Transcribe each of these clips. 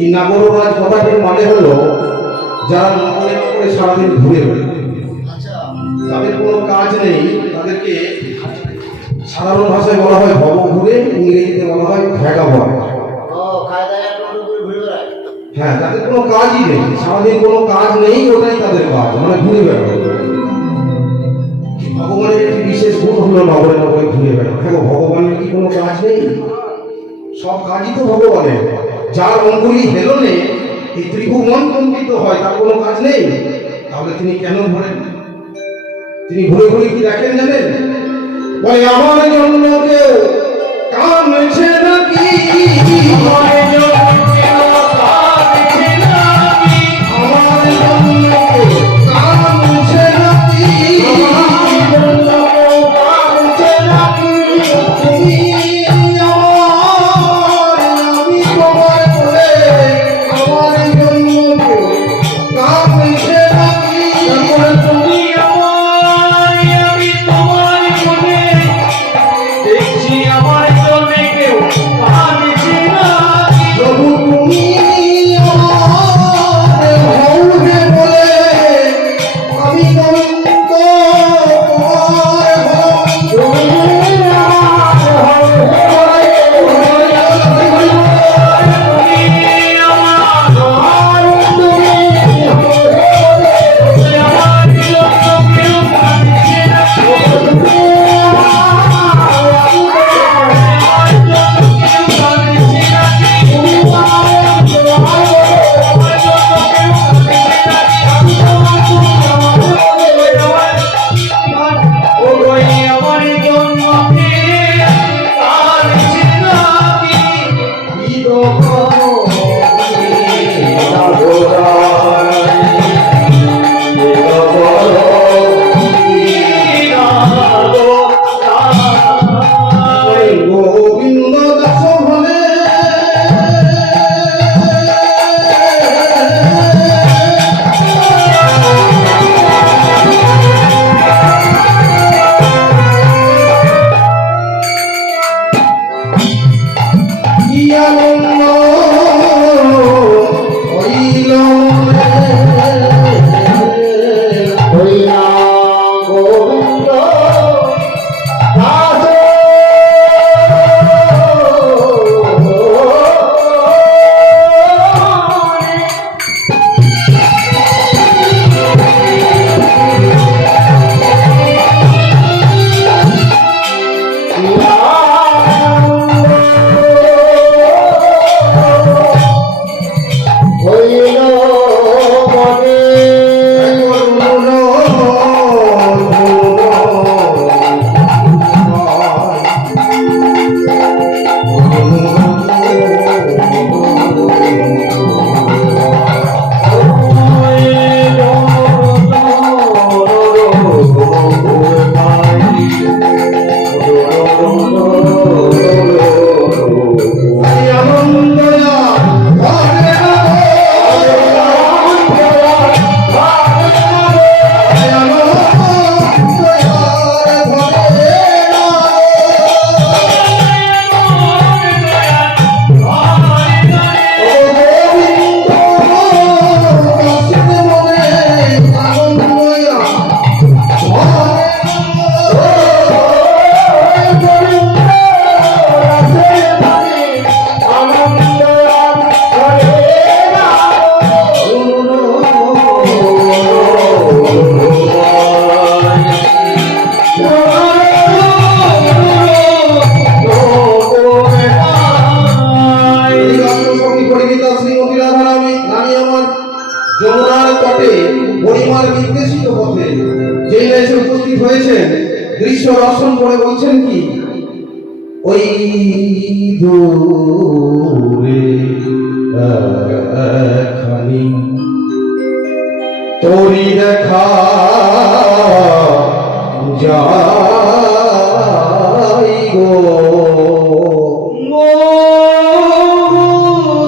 এই নাগররাজ কথাটির মানে হলো যারা নগরে নগরে সারাদিন ঘুরে বেড়ায়, তাদের কোনো কাজ নেই, তাদেরকে সাধারণ ভাষায় বলা হয় ভব ঘুরে, ইংরেজিতে বলা হয় ভ্যাগাবন্ড। হ্যাঁ, তাদের কোনো কাজই নেই, সারাদিন কোনো কাজ নেই, ওটাই তাদের কাজ, মানে ঘুরে বেড়ানো। ভগবানের একটি বিশেষ গুণ হলো নগরে নগরে ঘুরে বেড়ানো। হ্যাঁ, ভগবানের কি কোনো কাজ নেই? সব কাজই তো ভগবানের। যার অঙ্গুলি হেলনে এই ত্রিভুবন কম্পিত হয়, তার কোনো কাজ নেই? তাহলে তিনি কেন ঘোরেন? তিনি ঘুরে ঘুরে কি দেখেন জানেন? বলে আমার জন্য কেউ কাঁদছে নাকি, আমার জন্য কেউ কাঁদছে নাকি, আমার জন্য কেউ কাঁদছে নাকি, আমার জন্য কেউ কাঁদছে নাকি, তোমার নির্দেশিত পথে যেই এসে উপস্থিত হয়েছেন, দৃশ্য দর্শন করে বলছেন কি, ওই দূরে খানি তোরি দেখা যাই গো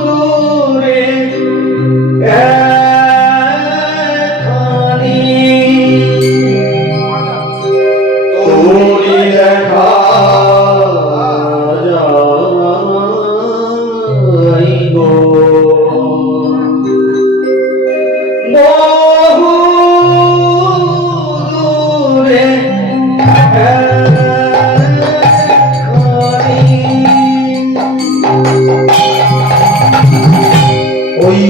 দূরে খানি তোরি দেখা যাই গো ওই